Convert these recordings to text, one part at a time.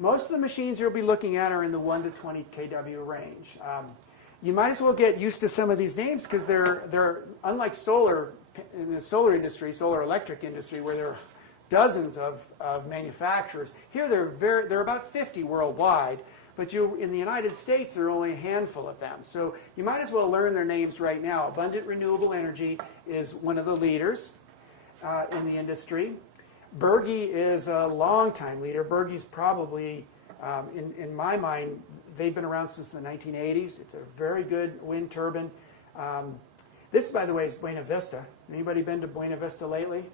Most of the machines you'll be looking at are in the 1 to 20 kW range. You might as well get used to some of these names because they're unlike solar, in the solar industry, solar electric industry, where there are dozens of manufacturers. Here there are about 50 worldwide, but in the United States there are only a handful of them. So you might as well learn their names right now. Abundant Renewable Energy is one of the leaders in the industry. Berge is a long-time leader. Berge's probably, in my mind, they've been around since the 1980s. It's a very good wind turbine. This, by the way, is Buena Vista. Anybody been to Buena Vista lately?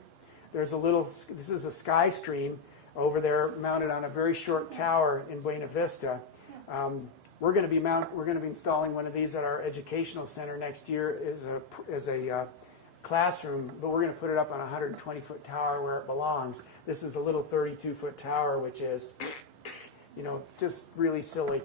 This is a sky stream over there mounted on a very short tower in Buena Vista. We're going to be installing one of these at our educational center next year as a classroom, but we're going to put it up on a 120-foot tower where it belongs. This is a little 32-foot tower, which is, just really silly.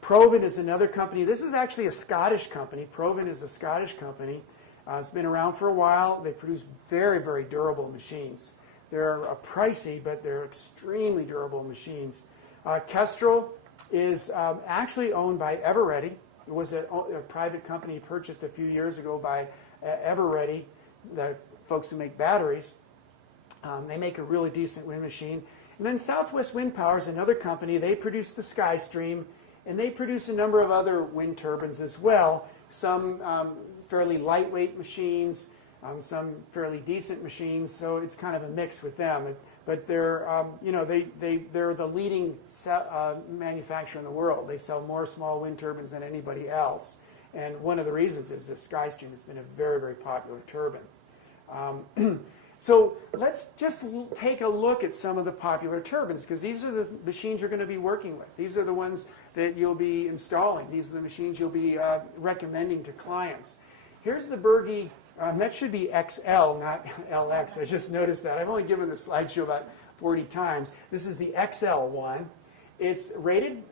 Proven is another company. This is actually a Scottish company. Proven is a Scottish company. It's been around for a while. They produce very, very durable machines. They're pricey, but they're extremely durable machines. Kestrel is actually owned by Eveready. It was a private company purchased a few years ago by Eveready, the folks who make batteries. They make a really decent wind machine. And then Southwest Wind Power is another company. They produce the SkyStream, and they produce a number of other wind turbines as well. Some fairly lightweight machines, some fairly decent machines. So it's kind of a mix with them. But they're, they're the leading manufacturer in the world. They sell more small wind turbines than anybody else. And one of the reasons is the SkyStream has been a very, very popular turbine. So let's just take a look at some of the popular turbines, because these are the machines you're going to be working with. These are the ones that you'll be installing. These are the machines you'll be recommending to clients. Here's the Berge. That should be XL, not LX. I just noticed that. I've only given the slideshow about 40 times. This is the XL one. Its rated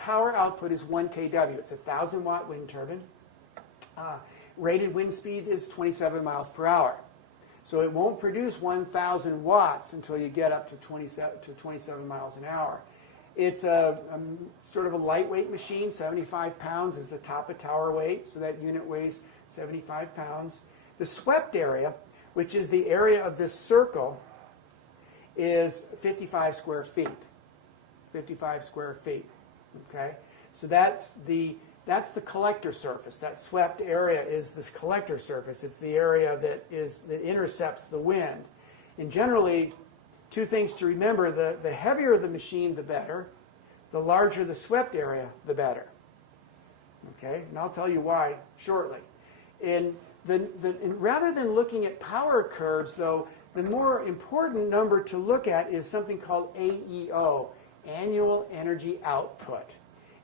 power output is 1 kW. It's a 1,000-watt wind turbine. Rated wind speed is 27 miles per hour. So it won't produce 1,000 watts until you get up to 27 miles an hour. It's a sort of a lightweight machine. 75 pounds is the top of tower weight, so that unit weighs 75 pounds. The swept area, which is the area of this circle, is 55 square feet. 55 square feet. Okay, so that's the collector surface. That swept area is this collector surface. It's the area that intercepts the wind. And generally, two things to remember: the heavier the machine, the better. The larger the swept area, the better. Okay, and I'll tell you why shortly. And rather than looking at power curves, though, the more important number to look at is something called AEO, annual energy output,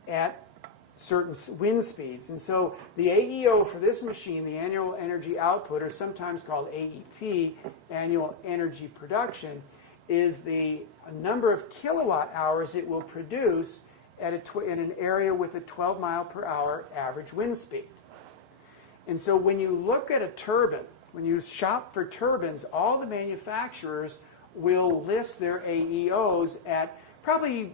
at certain wind speeds. And so the AEO for this machine, the annual energy output, or sometimes called AEP, annual energy production, is the number of kilowatt hours it will produce at in an area with a 12 mile per hour average wind speed. And so when you look at a turbine, when you shop for turbines, all the manufacturers will list their AEOs at probably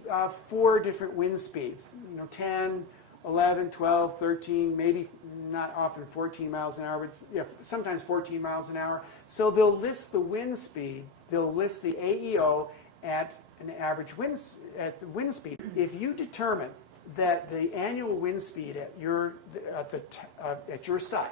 4 different wind speeds, 10, 11, 12, 13, maybe not often 14 miles an hour, but sometimes 14 miles an hour. So they'll list the wind speed, they'll list the AEO at an average the wind speed. If you determine that the annual wind speed at your site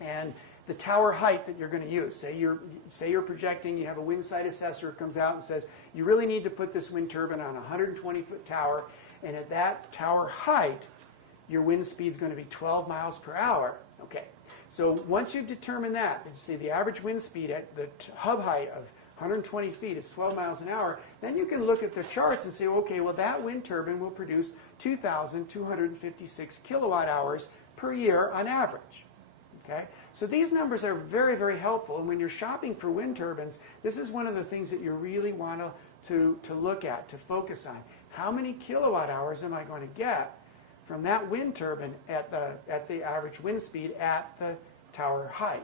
and the tower height that you're going to use, say you're projecting, you have a wind site assessor who comes out and says, you really need to put this wind turbine on a 120-foot tower, and at that tower height, your wind speed is going to be 12 miles per hour. Okay, so once you've determined that, you see the average wind speed at the hub height of 120 feet is 12 miles an hour, then you can look at the charts and say, okay, well, that wind turbine will produce 2,256 kilowatt hours per year on average. Okay, so these numbers are very, very helpful, and when you're shopping for wind turbines, this is one of the things that you really want to look at, to focus on. How many kilowatt hours am I going to get from that wind turbine at the average wind speed at the tower height?